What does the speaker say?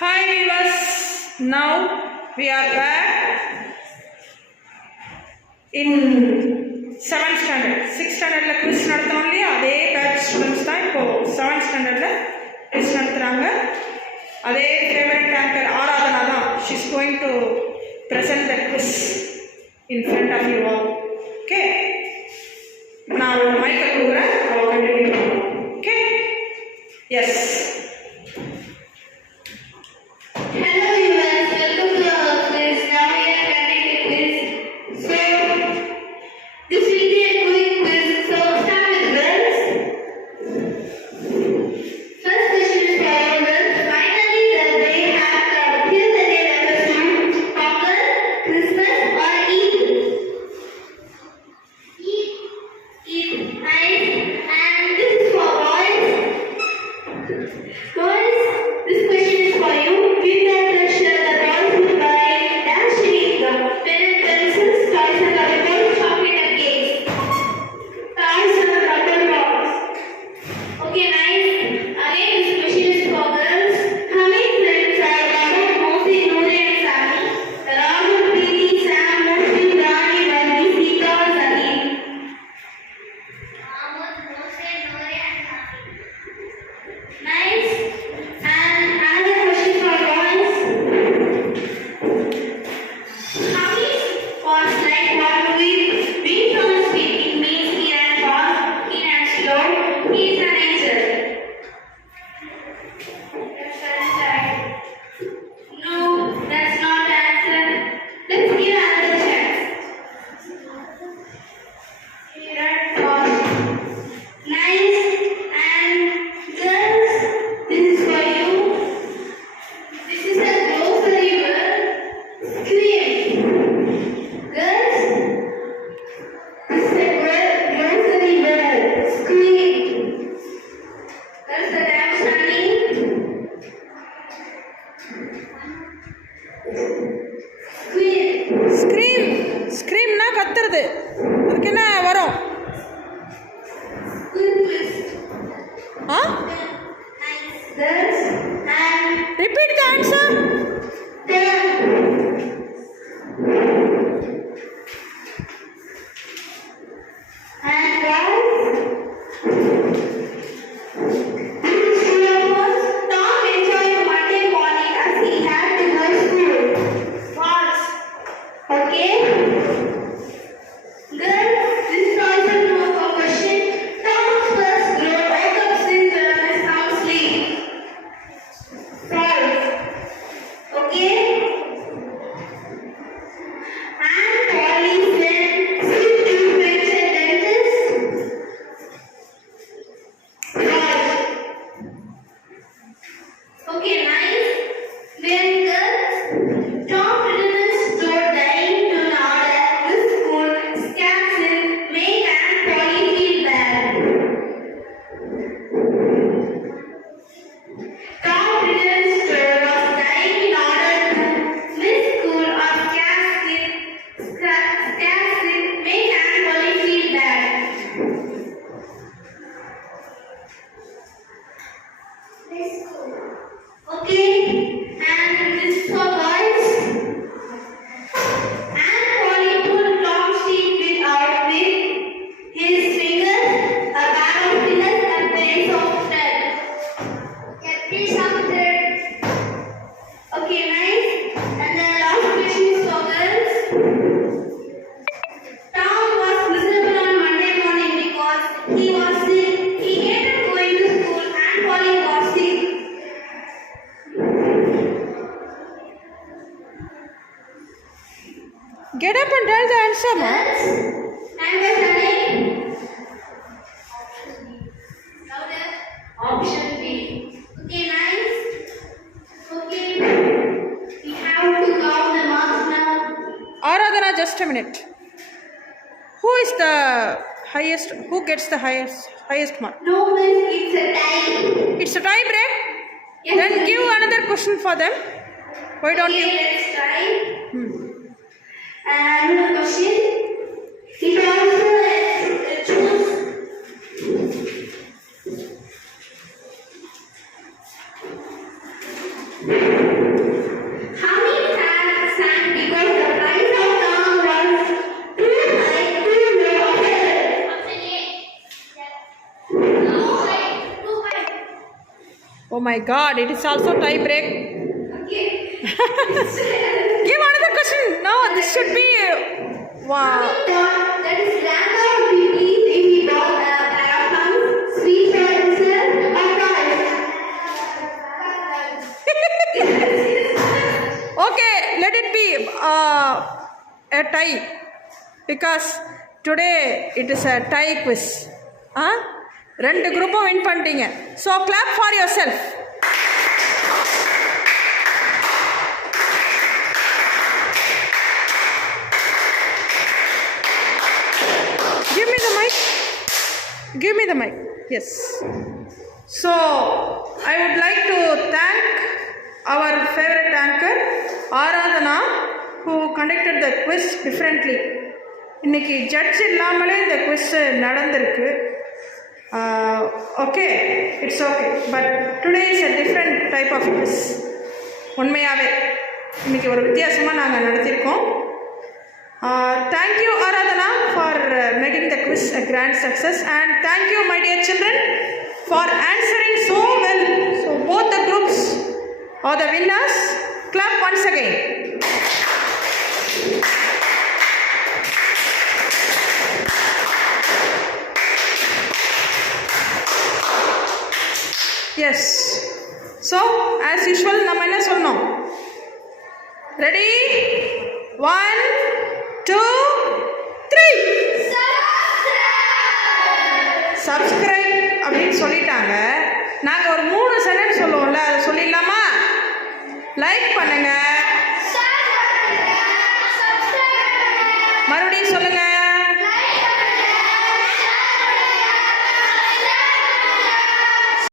Hi viewers, now we are back in 7th standard. 6th standard la quiz naduthanom illaya adhe batch students da ipo 7th standard la quiz naduthraanga. Adhe favorite anchor Aradhana da, she is going to present the quiz in front of you all. Okay, now mic kudura I will continue. Okay, yes. Hello viewers, welcome to our quiz. Now we are conducting a quiz. So this will be a quick quiz. So start with girls. First question is for all girls. Finally they have come. Here the day refers to Pongal, Christmas or Eid. Eid, nice. And this is for boys. Boys, this question is for you. With that pressure, the girls will buy dash eat pen and pencils, toys and lollipops, chocolate and cakes. Toys and rubber balls. Okay, nice. Again, this question is for girls. How many friends are Rahul, Mosi, Noor and Sami? Rahul, Preeti, Sam, Mosi, Rani, Bani, Sita or Zahin? Rahul, Mosi, Noor and Sami. Nice. And another question for boys. Happy was like what we from speaking means keen and fast, keen and slow. He is an angel. That's right. No, that's not the answer. Let's give another chance. That's all. Nice. And girls, this is for you. This is a glossary word. Scream. Girls, this is a glossary word. Scream. Girls, the time is running. Scream. Scream na கத்துறது, அதுக்கு என்ன வரும்? Good twist. Ah? Nice. Girls, and Repeat the answer. then. And guys, this is true or false? Tom enjoyed Monday morning as he had to go to school. False. Okay. Girls, this is also true for question. Tom's first girl woke up since his sound sleep. False. Okay. And Polly said, "Sit to fetch a dentist." False. Okay, nice. Then girls, Tom returned his door dying to an order with school scabs in make and Polly feel bad. Tom returned his door was dying in order to miss school or scabs in make and Polly feel bad. Okay, and this is for boys. And Polly pulled Tom's teeth with his fingers, a bag of peanuts, and piece of thread. A piece of thread. Okay, nice. And the last question is for girls. Tom was miserable on Monday morning because he was sick. He hated going to school and Polly was sick. Get up and tell the answer, ma. Girls, time is running. Louder. Option B. Okay, nice. Okay. We have to count the marks now. Aradhana, just a minute. Who is the highest? Who gets the highest mark? No, miss, it's a tie. It's a tie break. Yes, Then miss. give another question for them. Why don't Okay, you? let's try. And another question. You can also choose. How many hands sang because the price of song was too high, too low, or better? Option A. Too high, too high. Oh my God, it is also tie break. Okay. Give another question. No, this should be. Wow. That is grandma would be pleased if he bought a pair of pumps, sweet for himself, or toys. Okay, let it be a tie because today it is a tie quiz. ரெண்டு குரூப்பும் win பண்ணிட்டீங்க. So clap for yourself. Give me the mic. Give me the mic. Yes. So I would like to thank our favorite anchor Aradhana who conducted the quiz differently. இன்னைக்கு judge இல்லாமலே இந்த quiz நடந்திருக்கு. Okay, it's okay, but today is a different type of quiz. உண்மையாகவே இன்னைக்கு ஒரு வித்தியாசமாக நாங்கள் நடத்தியிருக்கோம். Thank you Aradhana for making the quiz a grand success, and thank you my dear children for answering so well. So both the groups are the winners. Clap once again. Yes. So as usual நம்ம என்ன சொன்னோம்? Ready? 1, 2, 3. Subscribe அப்படின்னு சொல்லிட்டாங்க. நாங்கள் ஒரு 3 second சொல்லுவோம்ல, அதை சொல்லிடலாமா? லைக் பண்ணுங்க,